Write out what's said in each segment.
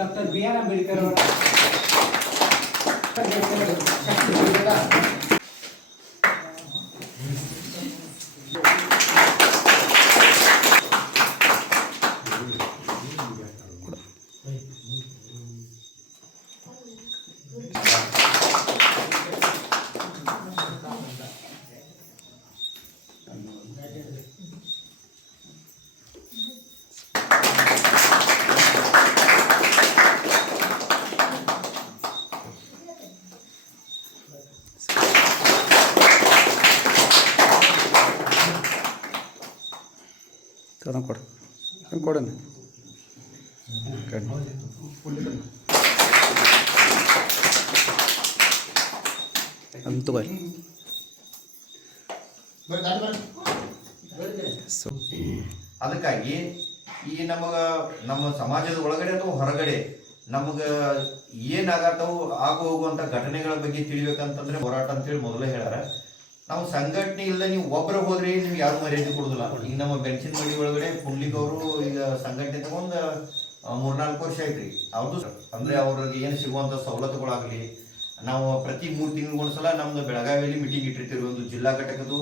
Doctor B R. Ambedkar ಅವರ ಕೊಡೋಣ ಅಂತೂ ಅದಕ್ಕಾಗಿ ಈ ನಮ್ಮ ಸಮಾಜದ ಒಳಗಡೆ ಅಥವಾ ಹೊರಗಡೆ ನಮಗೆ ಏನಾಗತ್ತವು ಆಗು ಹೋಗುವಂಥ ಘಟನೆಗಳ ಬಗ್ಗೆ ತಿಳಿಬೇಕಂತಂದ್ರೆ ಹೋರಾಟ ಅಂತೇಳಿ ಮೊದಲೇ ಹೇಳ್ಯಾರ. ನಾವು ಸಂಘಟನೆ ಇಲ್ಲದೆ ನೀವು ಒಬ್ಬರು ಹೋದ್ರೆ ನಿಮ್ಗೆ ಯಾರು ಮರ್ಯಾದೆ ಕೊಡುದಿಲ್ಲ. ಈಗ ನಮ್ಮ ಬೆಂಚಿನ ಮಡಿ ಒಳಗಡೆ ಪುಂಡ್ಲಿಕ್ ಅವರು ಈಗ ಸಂಘಟನೆ ತಗೊಂಡ್ 3-4 ವರ್ಷ ಐತ್ರಿ. ಅವ್ರದ್ದು ಅಂದ್ರೆ ಅವ್ರಿಗೆ ಏನು ಸಿಗುವಂಥ ಸವಲತ್ತುಗಳಾಗಲಿ, ನಾವು ಪ್ರತಿ 3 ತಿಂಗಳಿಗೊಂದ್ಸಲ ನಮ್ದು ಬೆಳಗಾವಿಯಲ್ಲಿ ಮೀಟಿಂಗ್ ಇಟ್ಟಿರ್ತೀವಿ. ಒಂದು ಜಿಲ್ಲಾ ಘಟಕದ್ದು,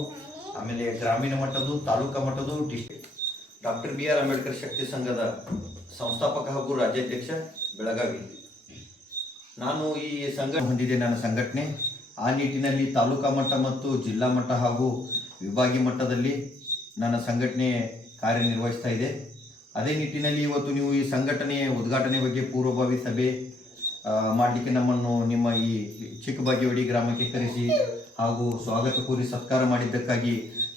ಆಮೇಲೆ ಗ್ರಾಮೀಣ ಮಟ್ಟದ್ದು, ತಾಲೂಕಾ ಮಟ್ಟದ್ದು, ಡಿಸ್ಟ್ರಿಕ್ಟ್. Doctor B R. ಅಂಬೇಡ್ಕರ್ ಶಕ್ತಿ ಸಂಘದ ಸಂಸ್ಥಾಪಕ ಹಾಗೂ ರಾಜ್ಯಾಧ್ಯಕ್ಷ ಬೆಳಗಾವಿ. ನಾನು ಈ ಸಂಘ ಹೊಂದಿದೆ ನನ್ನ ಸಂಘಟನೆ. ಆ ನಿಟ್ಟಿನಲ್ಲಿ ತಾಲೂಕಾ ಮಟ್ಟ ಮತ್ತು ಜಿಲ್ಲಾ ಮಟ್ಟ ಹಾಗೂ ವಿಭಾಗೀಯ ಮಟ್ಟದಲ್ಲಿ ನನ್ನ ಸಂಘಟನೆ ಕಾರ್ಯನಿರ್ವಹಿಸ್ತಾ ಇದೆ. ಅದೇ ನಿಟ್ಟಿನಲ್ಲಿ ಇವತ್ತು ನೀವು ಈ ಸಂಘಟನೆಯ ಉದ್ಘಾಟನೆ ಬಗ್ಗೆ ಪೂರ್ವಭಾವಿ ಸಭೆ ಮಾಡಲಿಕ್ಕೆ ನಮ್ಮನ್ನು ನಿಮ್ಮ ಈ ಚಿಕ್ಕಬಾಗೇವಾಡಿ ಗ್ರಾಮಕ್ಕೆ ಕರೆಸಿ ಹಾಗೂ ಸ್ವಾಗತ ಕೋರಿ ಸತ್ಕಾರ ಮಾಡಿದ್ದಕ್ಕಾಗಿ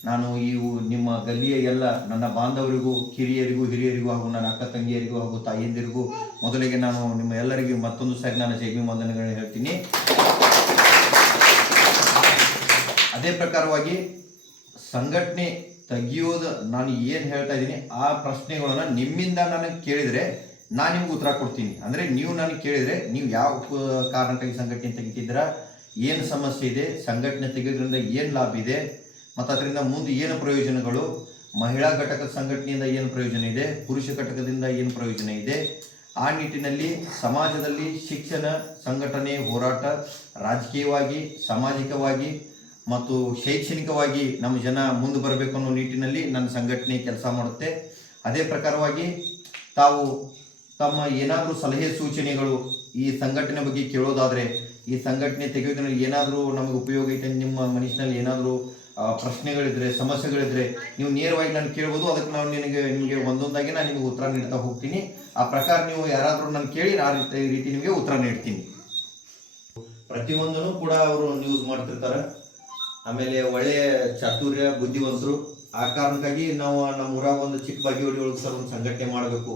ನಾನು ನಿಮ್ಮ ಗಲ್ಲಿಯ ಎಲ್ಲ ನನ್ನ ಬಾಂಧವರಿಗೂ, ಕಿರಿಯರಿಗೂ, ಹಿರಿಯರಿಗೂ ಹಾಗೂ ನನ್ನ ಅಕ್ಕ ತಂಗಿಯರಿಗೂ ಹಾಗೂ ತಾಯಿಯಂದಿರಿಗೂ ಮೊದಲಿಗೆ ನಾನು ನಿಮ್ಮ ಎಲ್ಲರಿಗೂ ಮತ್ತೊಂದು ಸಾರಿ ನಾನು ಜೈಮಿ ವಂದನೆಗಳನ್ನು ಹೇಳ್ತೀನಿ. ಅದೇ ಪ್ರಕಾರವಾಗಿ ಸಂಘಟನೆ ತೆಗೆಯೋದು ನಾನು ಏನು ಹೇಳ್ತಾ ಇದ್ದೀನಿ ಆ ಪ್ರಶ್ನೆಗಳನ್ನು ನಿಮ್ಮಿಂದ ನನಗೆ ಕೇಳಿದರೆ ನಾನು ನಿಮ್ಗೆ ಉತ್ತರ ಕೊಡ್ತೀನಿ. ಅಂದರೆ ನೀವು ನನಗೆ ಕೇಳಿದರೆ ನೀವು ಯಾವ ಕಾರಣಕ್ಕಾಗಿ ಸಂಘಟನೆ ತೆಗಿತಿದ್ದೀರಾ, ಏನು ಸಮಸ್ಯೆ ಇದೆ, ಸಂಘಟನೆ ತೆಗೆಯೋದ್ರಿಂದ ಏನು ಲಾಭ ಇದೆ, ಮತ್ತು ಅದರಿಂದ ಮುಂದೆ ಏನು ಪ್ರಯೋಜನಗಳು, ಮಹಿಳಾ ಘಟಕದ ಸಂಘಟನೆಯಿಂದ ಏನು ಪ್ರಯೋಜನ ಇದೆ, ಪುರುಷ ಘಟಕದಿಂದ ಏನು ಪ್ರಯೋಜನ ಇದೆ, ಆ ನಿಟ್ಟಿನಲ್ಲಿ ಸಮಾಜದಲ್ಲಿ ಶಿಕ್ಷಣ, ಸಂಘಟನೆ, ಹೋರಾಟ, ರಾಜಕೀಯವಾಗಿ, ಸಾಮಾಜಿಕವಾಗಿ ಮತ್ತು ಶೈಕ್ಷಣಿಕವಾಗಿ ನಮ್ಮ ಜನ ಮುಂದೆ ಬರಬೇಕು ಅನ್ನೋ ನಿಟ್ಟಿನಲ್ಲಿ ನನ್ನ ಸಂಘಟನೆ ಕೆಲಸ ಮಾಡುತ್ತೆ. ಅದೇ ಪ್ರಕಾರವಾಗಿ ತಾವು ತಮ್ಮ ಏನಾದರೂ ಸಲಹೆ ಸೂಚನೆಗಳು ಈ ಸಂಘಟನೆ ಬಗ್ಗೆ ಕೇಳೋದಾದರೆ, ಈ ಸಂಘಟನೆ ತೆಗೆಯೋದ್ರಲ್ಲಿ ಏನಾದರೂ ನಮಗೆ ಉಪಯೋಗ ಐತೆ, ನಿಮ್ಮ ಮನಸ್ಸಿನಲ್ಲಿ ಏನಾದರೂ ಪ್ರಶ್ನೆಗಳಿದ್ರೆ, ಸಮಸ್ಯೆಗಳಿದ್ರೆ ನೀವು ನೇರವಾಗಿ ನಾನು ಕೇಳ್ಬೋದು. ಅದಕ್ಕೆ ನಾವು ನಿಮಗೆ ಒಂದೊಂದಾಗಿ ನಾನು ನಿಮಗೆ ಉತ್ತರ ನೀಡ್ತಾ ಹೋಗ್ತೀನಿ. ಆ ಪ್ರಕಾರ ನೀವು ಯಾರಾದರೂ ನಾನು ಕೇಳಿ ಆ ರೀತಿ ನಿಮಗೆ ಉತ್ತರ ನೀಡ್ತೀನಿ. ಪ್ರತಿಯೊಂದನ್ನು ಕೂಡ ಅವರು ಯೂಸ್ ಮಾಡ್ತಿರ್ತಾರೆ. ಆಮೇಲೆ ಒಳ್ಳೆಯ ಚಾತುರ್ಯ, ಬುದ್ಧಿವಂತರು. ಆ ಕಾರಣಕ್ಕಾಗಿ ನಾವು ನಮ್ಮ ಊರಾಗ ಒಂದು ಚಿಕ್ಕಬಾಗೇವಾಡಿ ಒಳಗೆ ಸರ್ ಒಂದು ಸಂಘಟನೆ ಮಾಡಬೇಕು.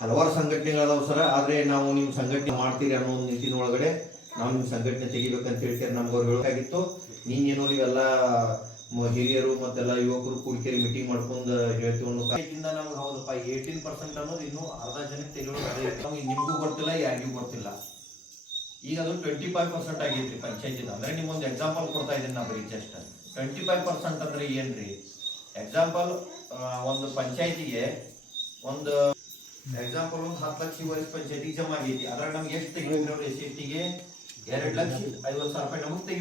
ಹಲವಾರು ಸಂಘಟನೆಗಳದಾವ ಸರ್, ಆದರೆ ನಾವು ನಿಮ್ಮ ಸಂಘಟನೆ ಮಾಡ್ತೀರಿ ಅನ್ನೋ ಒಂದು ನಿಟ್ಟಿನ ಒಳಗಡೆ ನಾವು ನಿಮ್ಮ ಸಂಘಟನೆ ತೆಗಿಬೇಕಂತ ಹೇಳ್ತಾರೆ. ನಮ್ಗೆ ಅವ್ರು ಹೇಳೋಕ್ಕಾಗಿತ್ತು. ನೀವೇನೋ ನೀವೆಲ್ಲ ಹಿರಿಯರು ಮತ್ತೆಲ್ಲ ಯುವಕರು ಕೂಡಿಕೇರಿ ಮೀಟಿಂಗ್ ಮಾಡ್ಕೊಂಡು ಹೇಳ್ತೀವಿ ಅನ್ನೋ ಕಾರಣದಿಂದ ನಮ್ಗೆ ಹೌದಪ್ಪ 18% ಅನ್ನೋದು ಇನ್ನೂ ಅರ್ಧ ಜನಕ್ಕೆ ತೆಗೆಯೋದು ನಿಮಗೂ ಗೊತ್ತಿಲ್ಲ, ಯಾರಿಗೂ ಗೊತ್ತಿಲ್ಲ. ಈಗ ಅದು 25% ಆಗೈತ್ರಿ ಪಂಚಾಯತಿಂದ. ಅಂದ್ರೆ ನಿಮ್ಮೊಂದು ಎಕ್ಸಾಂಪಲ್ ಕೊಡ್ತಾ ಇದ್ದೀನಿ ನಾ ಬರೀ ಜಸ್ಟ್. 25% ಅಂದ್ರೆ ಏನ್ರಿ? ಎಕ್ಸಾಂಪಲ್ ಒಂದು ಪಂಚಾಯತಿಗೆ ಒಂದು ಎಕ್ಸಾಂಪಲ್ 10 ಲಕ್ಷ ವಯಸ್ಸು ಪಂಚಾಯತಿಗೆ ಜಮಾ ಆಗೈತಿ. ಅದ್ರಾಗ ನಮ್ಗೆ ಎಷ್ಟು ತೆಗಿಬೇಕು ನೋಡಿ? SC/ST ಗೆ 2,50,000 ರೂಪಾಯಿ ನಮಗೆ ತೆಗಿಬೇಕು.